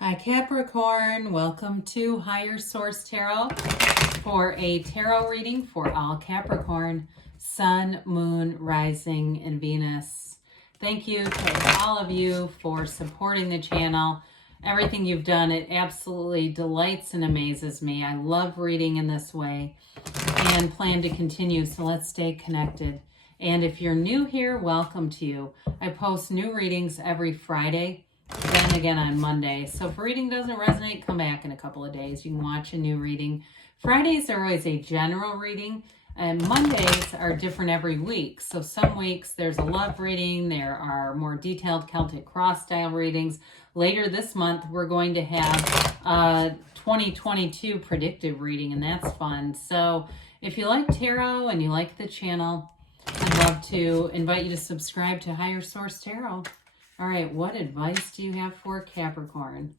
Hi Capricorn, welcome to Higher Source Tarot for a tarot reading for all Capricorn, Sun, Moon, Rising, and Venus. Thank you to all of you for supporting the channel. Everything you've done, it absolutely delights and amazes me. I love reading in this way and plan to continue, so let's stay connected. And if you're new here, welcome to you. I post new readings every Friday, then again on Monday. So if a reading doesn't resonate, come back in a couple of days. You can watch a new reading. Fridays are always a general reading, and Mondays are different every week. So some weeks there's a love reading, there are more detailed Celtic cross style readings. Later this month, we're going to have a 2022 predictive reading, and that's fun. So if you like tarot and you like the channel, I'd love to invite you to subscribe to Higher Source Tarot. All right, what advice do you have for Capricorn?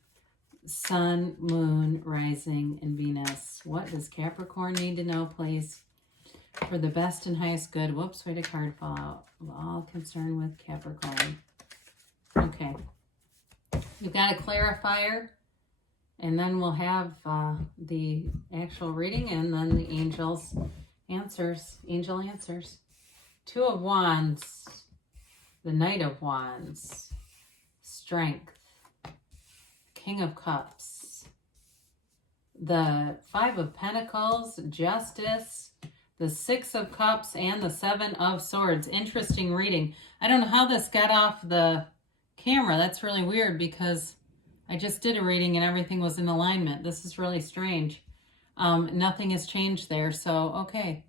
Sun, Moon, Rising, and Venus. What does Capricorn need to know, please? For the best and highest good. Whoops, wait, a card fall out. All concerned with Capricorn. Okay. You've got a clarifier, and then we'll have the actual reading, and then the angels' answers. Angel answers. Two of Wands. The Knight of Wands, Strength, King of Cups, the Five of Pentacles, Justice, the Six of Cups, and the Seven of Swords. Interesting reading. I don't know how this got off the camera. That's really weird because I just did a reading and everything was in alignment. This is really strange. Nothing has changed there, so okay.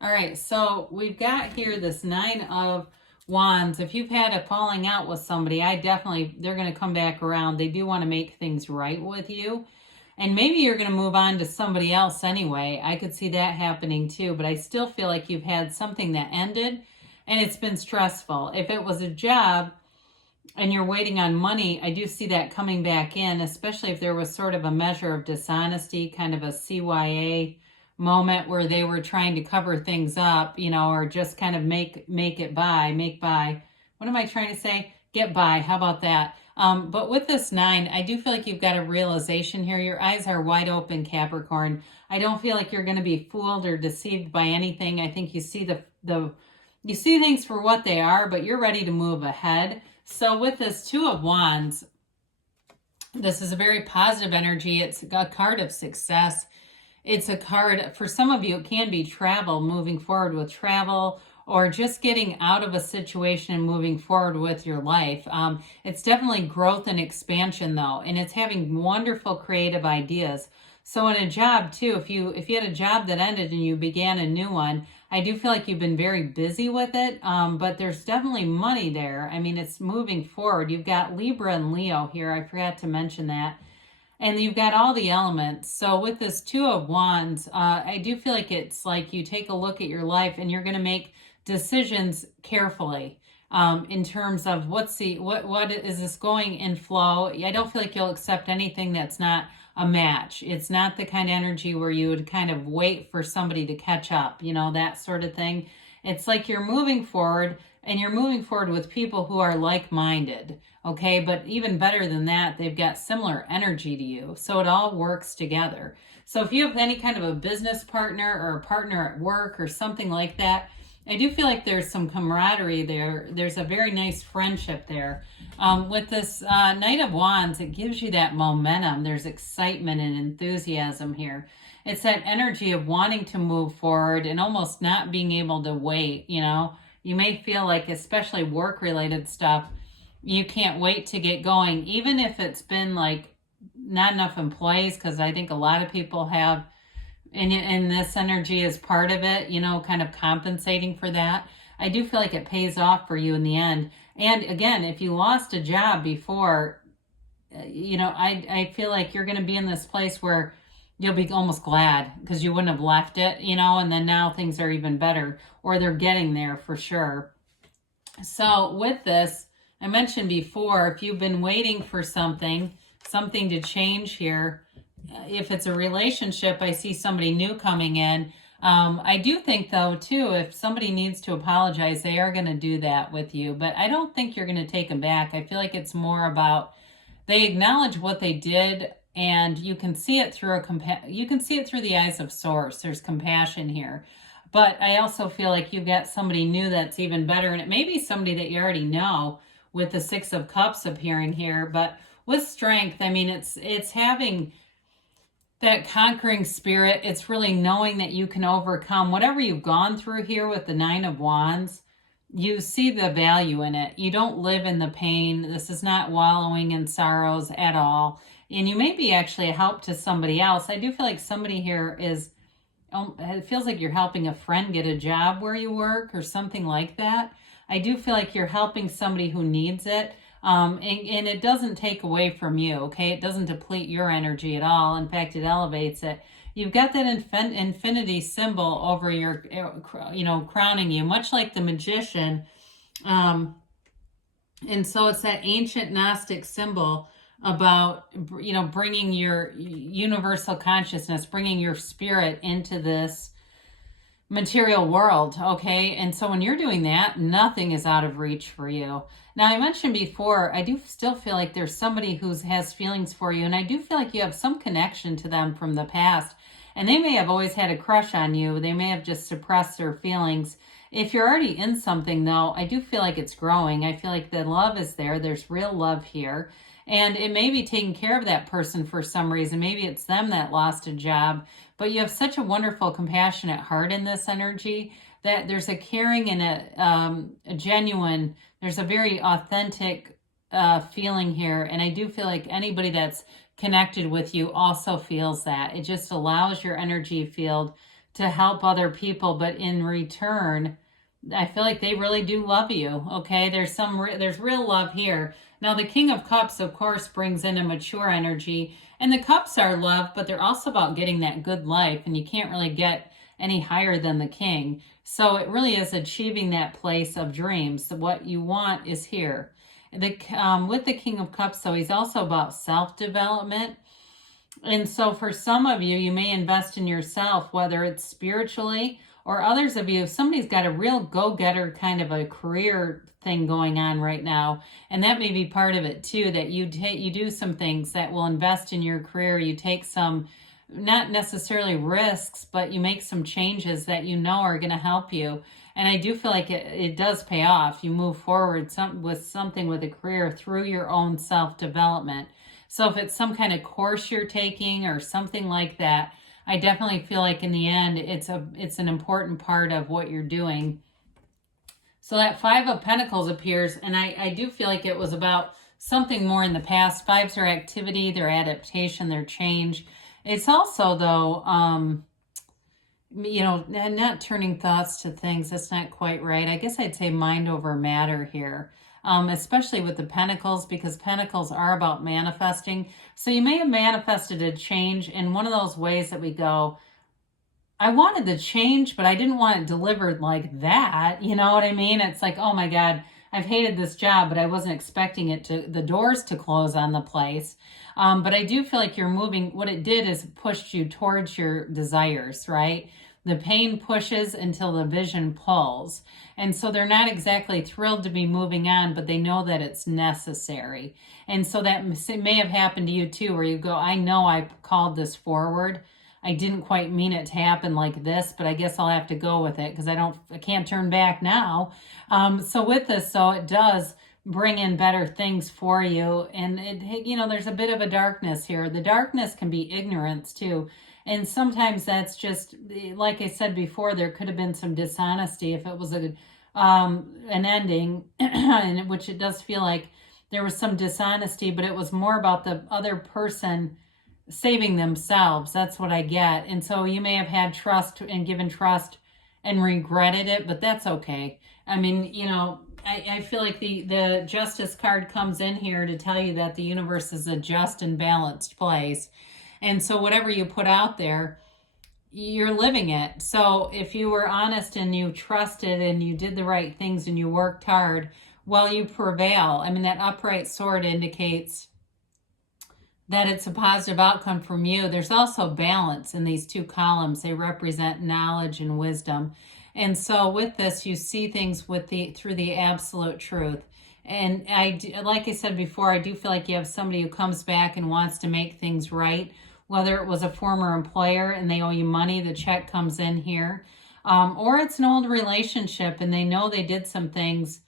All right, so we've got here this Nine of Wands. If you've had a falling out with somebody, they're going to come back around. They do want to make things right with you. And maybe you're going to move on to somebody else anyway. I could see that happening too, but I still feel like you've had something that ended and it's been stressful. If it was a job and you're waiting on money, I do see that coming back in, especially if there was sort of a measure of dishonesty, kind of a CYA moment where they were trying to cover things up, or just kind of make by. What am I trying to say? Get by. How about that? But with this Nine, I do feel like you've got a realization here. Your eyes are wide open, Capricorn. I don't feel like you're going to be fooled or deceived by anything. I think you see you see things for what they are, but you're ready to move ahead. So with this Two of Wands, this is a very positive energy. It's a card of success. It's a card, for some of you, it can be travel, moving forward with travel, or just getting out of a situation and moving forward with your life. It's definitely growth and expansion, though, and it's having wonderful creative ideas. So in a job, too, if you had a job that ended and you began a new one, I do feel like you've been very busy with it, but there's definitely money there. I mean, it's moving forward. You've got Libra and Leo here. I forgot to mention that. And you've got all the elements. So with this Two of Wands, I do feel like it's like you take a look at your life and you're going to make decisions carefully in terms of what is this going in flow. I don't feel like you'll accept anything that's not a match. It's not the kind of energy where you would kind of wait for somebody to catch up, that sort of thing. It's like you're moving forward, and you're moving forward with people who are like-minded, okay? But even better than that, they've got similar energy to you. So it all works together. So if you have any kind of a business partner or a partner at work or something like that, I do feel like there's some camaraderie there. There's a very nice friendship there. With this Knight of Wands, it gives you that momentum. There's excitement and enthusiasm here. It's that energy of wanting to move forward and almost not being able to wait, You may feel like, especially work-related stuff, you can't wait to get going, even if it's been like not enough employees, because I think a lot of people have, and this energy is part of it, kind of compensating for that. I do feel like it pays off for you in the end. And again, if you lost a job before, I feel like you're going to be in this place where you'll be almost glad because you wouldn't have left it, and then now things are even better, or they're getting there for sure. So with this, I mentioned before, if you've been waiting for something to change here, if it's a relationship, I see somebody new coming in. I do think, though, too, if somebody needs to apologize, they are going to do that with you. But I don't think you're going to take them back. I feel like it's more about They acknowledge what they did, and you can see it through you can see it through the eyes of Source. There's compassion here. But I also feel like you've got somebody new that's even better, and it may be somebody that you already know with the Six of Cups appearing here. But with strength, I mean, it's having that conquering spirit. It's really knowing that you can overcome whatever you've gone through here with the Nine of Wands. You see the value in it. You don't live in the pain. This is not wallowing in sorrows at all. And you may be actually a help to somebody else. I do feel like somebody here is, it feels like you're helping a friend get a job where you work or something like that. I do feel like you're helping somebody who needs it. And it doesn't take away from you, okay? It doesn't deplete your energy at all. In fact, it elevates it. You've got that infinity symbol over your, crowning you, much like the magician. And so it's that ancient Gnostic symbol about, bringing your universal consciousness, bringing your spirit into this material world, okay? And so when you're doing that, nothing is out of reach for you. Now, I mentioned before, I do still feel like there's somebody who has feelings for you, and I do feel like you have some connection to them from the past, and they may have always had a crush on you. They may have just suppressed their feelings. If you're already in something, though, I do feel like it's growing. I feel like the love is there. There's real love here. And it may be taking care of that person for some reason. Maybe it's them that lost a job. But you have such a wonderful, compassionate heart in this energy that there's a caring and a genuine, there's a very authentic feeling here. And I do feel like anybody that's connected with you also feels that. It just allows your energy field to help other people. But in return, I feel like they really do love you, okay? There's real love here. Now, the King of Cups, of course, brings in a mature energy. And the cups are love, but they're also about getting that good life. And you can't really get any higher than the king. So it really is achieving that place of dreams. What you want is here. With the King of Cups, though, he's also about self-development. And so for some of you, you may invest in yourself, whether it's spiritually or others of you, if somebody's got a real go-getter kind of a career thing going on right now, and that may be part of it too, that you do some things that will invest in your career. You take some, not necessarily risks, but you make some changes that you know are going to help you. And I do feel like it does pay off. You move forward with something with a career through your own self-development. So if it's some kind of course you're taking or something like that, I definitely feel like in the end, it's an important part of what you're doing. So that Five of Pentacles appears, and I do feel like it was about something more in the past. Fives are activity, their adaptation, their change. It's also, though, not turning thoughts to things. That's not quite right. I guess I'd say mind over matter here. Especially with the Pentacles, because Pentacles are about manifesting. So you may have manifested a change in one of those ways that we go, I wanted the change, but I didn't want it delivered like that. You know what I mean? It's like, oh my God, I've hated this job, but I wasn't expecting the doors to close on the place. But I do feel like you're moving. What it did is pushed you towards your desires, right? The pain pushes until the vision pulls. And so they're not exactly thrilled to be moving on, but they know that it's necessary. And so that may have happened to you too, where you go, I know I called this forward. I didn't quite mean it to happen like this, but I guess I'll have to go with it because I can't turn back now. So with this, so it does bring in better things for you. And there's a bit of a darkness here. The darkness can be ignorance too. And sometimes that's just, like I said before, there could have been some dishonesty if it was an ending, which it does feel like there was some dishonesty, but it was more about the other person saving themselves. That's what I get. And so you may have had trust and given trust and regretted it, but that's okay. I mean, I feel like the Justice card comes in here to tell you that the universe is a just and balanced place. And so whatever you put out there, you're living it. So if you were honest and you trusted and you did the right things and you worked hard, well, you prevail. I mean, that upright sword indicates that it's a positive outcome from you. There's also balance in these two columns. They represent knowledge and wisdom. And so with this, you see things through the absolute truth. And like I said before, I do feel like you have somebody who comes back and wants to make things right. Whether it was a former employer and they owe you money, the check comes in here. Or it's an old relationship and they know they did some things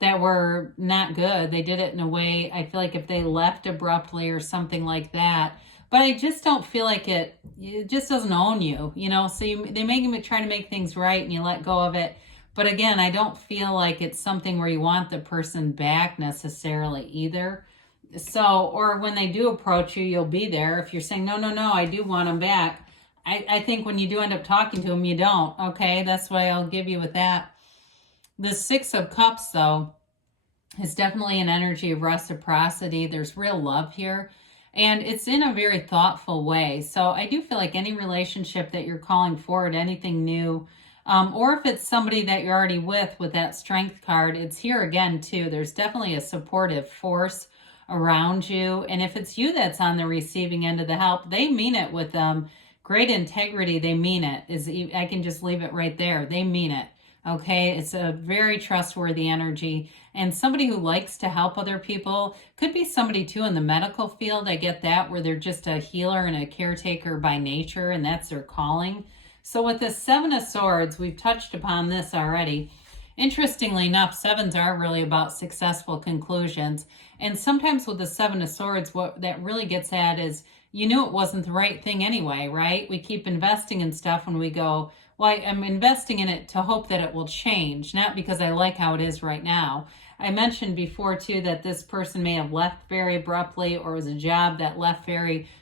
that were not good. They did it in a way, I feel like if they left abruptly or something like that. But I just don't feel like it just doesn't own you, you know? So they try to make things right and you let go of it. But again, I don't feel like it's something where you want the person back necessarily either. So, or when they do approach you, you'll be there. If you're saying, no, I do want them back. I think when you do end up talking to them, you don't. Okay, that's why I'll give you with that. The Six of Cups, though, is definitely an energy of reciprocity. There's real love here. And it's in a very thoughtful way. So I do feel like any relationship that you're calling forward, anything new, or if it's somebody that you're already with that Strength card, it's here again too. There's definitely a supportive force around you. And if it's you that's on the receiving end of the help, they mean it with great integrity. They mean it. I can just leave it right there. They mean it. Okay, it's a very trustworthy energy and somebody who likes to help other people. Could be somebody too in the medical field. I get that, where they're just a healer and a caretaker by nature and that's their calling. So with the Seven of Swords, we've touched upon this already. Interestingly enough, sevens are really about successful conclusions. And sometimes with the Seven of Swords, what that really gets at is you knew it wasn't the right thing anyway, right? We keep investing in stuff when we go, well, I'm investing in it to hope that it will change, not because I like how it is right now. I mentioned before, too, that this person may have left very abruptly or was a job that left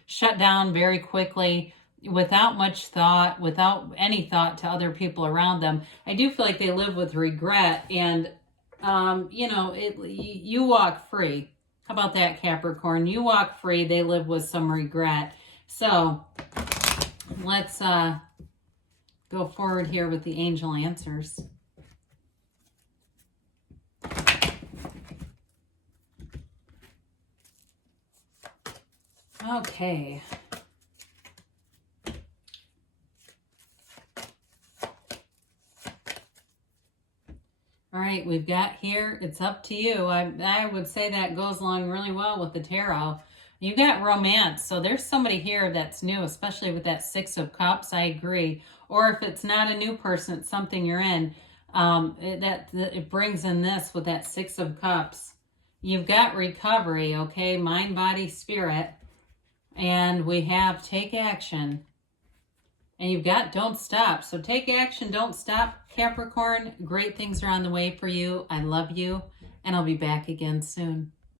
shut down very quickly without much thought, without any thought to other people around them. I do feel like they live with regret and, you walk free. How about that, Capricorn? You walk free. They live with some regret. So let's go forward here with the angel answers. Okay. All right, we've got here, it's up to you. I would say that goes along really well with the tarot. You got romance, so there's somebody here that's new, especially with that Six of Cups. I agree. Or if it's not a new person, it's something you're in. It brings in this with that Six of Cups. You've got recovery, okay? Mind, body, spirit. And we have take action. And you've got don't stop. So take action, don't stop. Capricorn, great things are on the way for you. I love you. And I'll be back again soon.